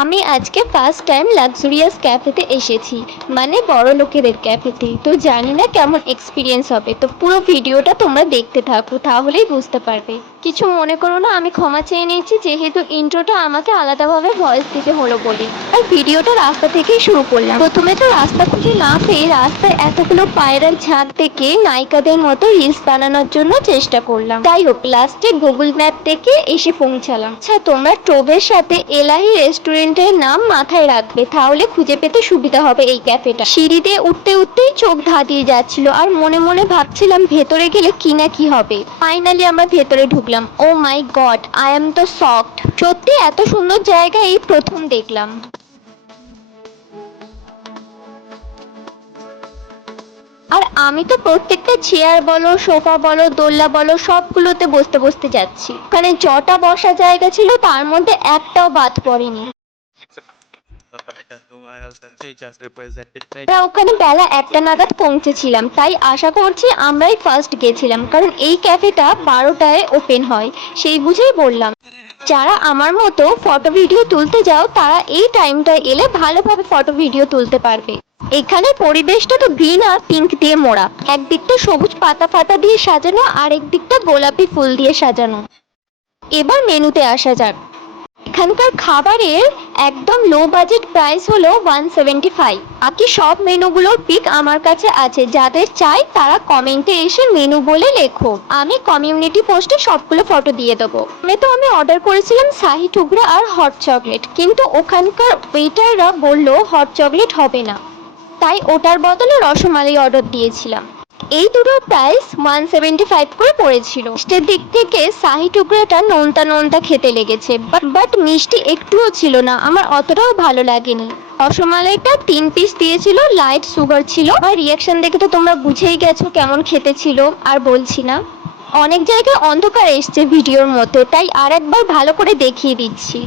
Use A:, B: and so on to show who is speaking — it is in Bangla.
A: আমি আজকে ফার্স্ট টাইম লাক্সুরিয়াস ক্যাফেতে এসেছি। মানে বড় লোকেদের ক্যাফেতে তো জানি না কেমন এক্সপিরিয়েন্স হবে। তো পুরো ভিডিওটা তোমরা দেখতে থাকো, তাহলেই বুঝতে পারবে। কিছু মনে করো না, আমি ক্ষমা চেয়ে নিয়েছি, যেহেতু ইন্ট্রোটা আমাকে আলাদাভাবে ভয়েস দিতে হলো বলে। আর ভিডিওটা রাস্তা থেকেই শুরু করলাম। প্রথমে তো রাস্তা খুঁজে না পেয়ে রাস্তায় এতগুলো পায়রার ঝাঁক থেকে নায়িকাদের মতো রিলস বানানোর জন্য চেষ্টা করলাম। যাই হোক লাস্টে গুগল ম্যাপ থেকে এসে পৌঁছালাম। আচ্ছা তোমরা টোবের সাথে এলাহি রেস্টুরেন্টের নাম মাথায় রাখবে, তাহলে খুঁজে পেতে সুবিধা হবে এই ক্যাফেটা। সিঁড়িতে উঠতে উঠতেই চোখ ধাঁধিয়ে যাচ্ছিল, আর মনে মনে ভাবছিলাম ভেতরে গেলে কি না কি হবে। ফাইনালি আমরা ভেতরে ঢুকলাম। Oh my god, I am তো শকড। সত্যি এত সুন্দর জায়গা এই প্রথম দেখলাম। আর আমি তো প্রত্যেকটা চেয়ার বলো, সোফা বলো দোল্লা বলো, সবগুলোতে বসতে বসতে যাচ্ছি। ওখানে জটা বসা জায়গা ছিল, তার মধ্যে একটাও বাদ পড়েনি। ওখানে বেলা একটা নাগাদ পৌঁছেছিলাম, তাই আশা করছি আমরাই ফার্স্ট গেছিলাম, কারণ এই ক্যাফেটা বারোটায় ওপেন হয়, সেই বুঝেই বললাম। যারা আমার মতো ফটো ভিডিও তুলতে যাও, তারা এই টাইমটায় এলে ভালোভাবে ফটো ভিডিও তুলতে পারবে। এখানে পরিবেশটা তো গ্রিন আর পিঙ্ক দিয়ে মোড়া, একদিকটা সবুজ পাতা ফাতা দিয়ে সাজানো, আর একদিকটা গোলাপি ফুল দিয়ে সাজানো। এবার মেনুতে আসা যাক। এখানকার খাবারের একদম লো বাজেট প্রাইস হলো ওয়ান সেভেন্টি ফাইভ বাকি সব মেনুগুলোর পিক আমার কাছে আছে। যাদের চাই তারা কমেন্টে এসে মেনু বলে লেখো। আমি কমিউনিটি পোস্টে সবগুলো ফটো দিয়ে দেবো। আমি তো আমি অর্ডার করেছিলাম শাহি টুকরা আর হট চকলেট কিন্তু ওখানকার ওয়েটাররা বলল হট চকলেট হবে না। তাই ওটার বদলে রসমালাই অর্ডার দিয়েছিলাম। এই দুটোর প্রাইস ওয়ান সেভেন্টি ফাইভ করে পড়েছিল মিষ্টির দিক থেকে শাহি টুকরাটা নোনতা নোনতা খেতে লেগেছে বাট বাট মিষ্টি একটুও ছিল না আমার অতটাও ভালো লাগেনি রসমালাইটা তিন পিস দিয়েছিল লাইট সুগার ছিল আর রিয়াকশন দেখে তো তোমরা বুঝেই গেছো কেমন খেতে ছিল আর বলছি না অনেক জায়গায় অন্ধকার এসছে ভিডিওর মধ্যে তাই আর একবার ভালো করে দেখিয়ে দিচ্ছি